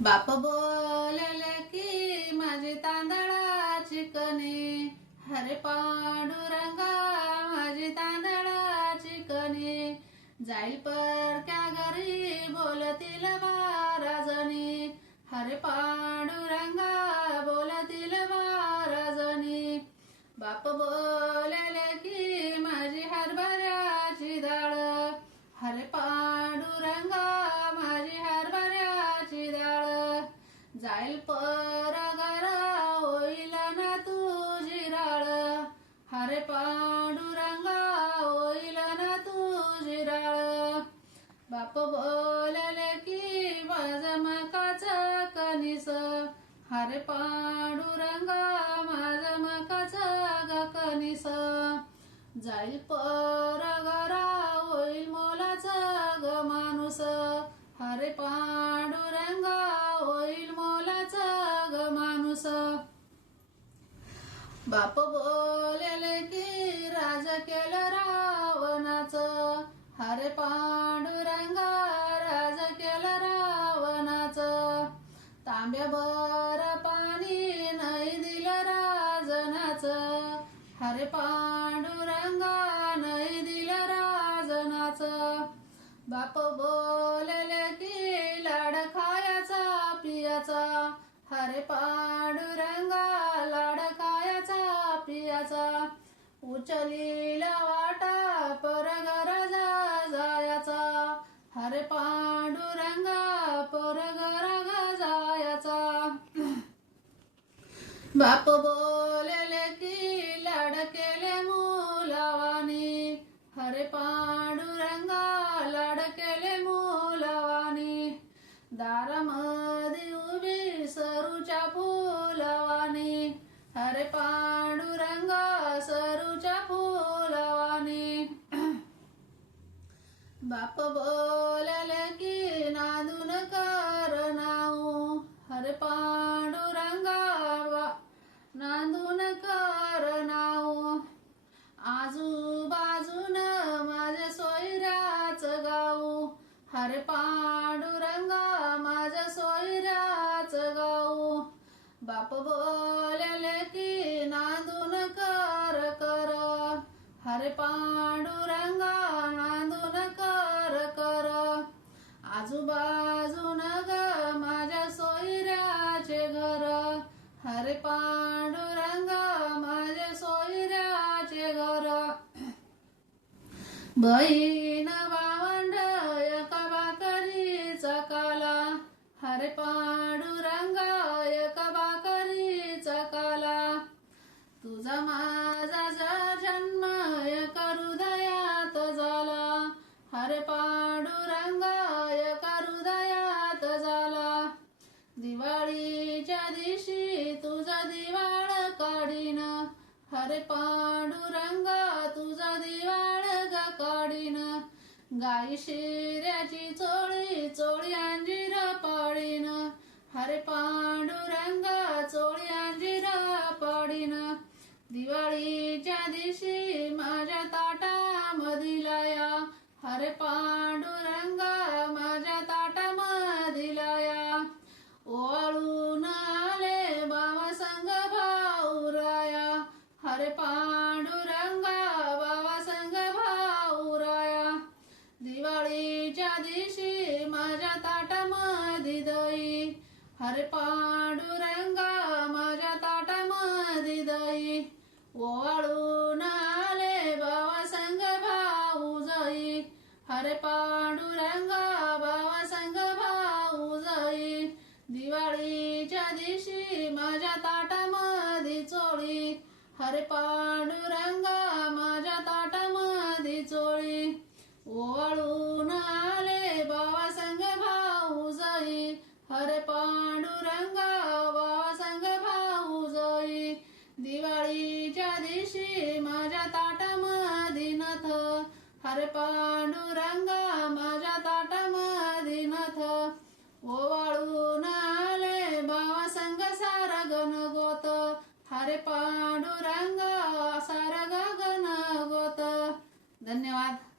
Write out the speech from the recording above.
बाप बोलल की माझी तांदळाची कणे. हरे पांडुरंगा माझी तांदळाची कणे. जाईल परक्या घरी बोलतील बारा जणी. हरे पांडुरंगा जाईल परगार होईल ना तुझी राळ हरे पांडुरंगा होईल ना तुझी राळ बाप बोलले की माझ मकाच कनिस. हरे पांडुरंगा माझ मकाच ग कनिस. जाईल परगरा बाप बोलेले की राज केलं रावणाच. हरे पांडुरंगा राज केलं तांब्या बर पाणी नाही दिलं राजनाच. हरे पांडुरंगा नाही दिलं राजनाच. बाप बोल उचलीला वाटा परगर जायाचा. हरे पांडुरंगा परगर जायाचा. बाप बोलले की लाड केले मुलावानी. हरे पांडुरंगा लाड केले मुलावानी. दारामध्ये उभी सरूच्या फुलवानी. हरे पांडू बाप बोलले की नांदून कर नाऊ हरे पांडुरंगा बा- नांदून कर नाऊ आजूबाजून माझ्या सोयराच गाऊ हरे पांडुरंगा माझ्या सोयराच गाऊ बाप बोलले की नांदून कर कर. हरे पांडुरंगा आजूबाजून ग माझ्या सोयऱ्याचे घर. हरे पांडुरंगा माझ्या सोयऱ्याचे घर. बहीण भावंड एका भाकरीचा काला. हरे पांडुरंगा एका भाकरीचा काला. तुझा मा अरे पांडुरंगा तुझा दिवाळ ग काढीन. गाई शिऱ्याची चोळी चोळी अंजीर पाडीन अरे पांडुरंगा चोळी अंजीर पाडीन दिवाळीच्या दिवशी माझ्या ताटामधीला या हरे पा पांडुरंगा बाबा संग भाऊराया. दिवाळीच्या दिवशी माझ्या ताटामध्ये दही. हरे पांडुरंगा माझ्या ताटामध्ये दही. ओवाळून आले बाबा संग भाऊ जाई. हरे पा हरे पांडुरंगा माझ्या ताटामध्ये चोळी. ओवाळून आले बाबा संग भाऊ जाई. हरे पांडुरंगा बाबा संग भाऊ जाई. दिवाळीच्या दिवशी माझ्या ताटामध्ये नथ. हरे पांडुरंगा माझ्या ताटामध्ये नथ. ओवा हरे पांडुरंग सारा गगन गोत. धन्यवाद.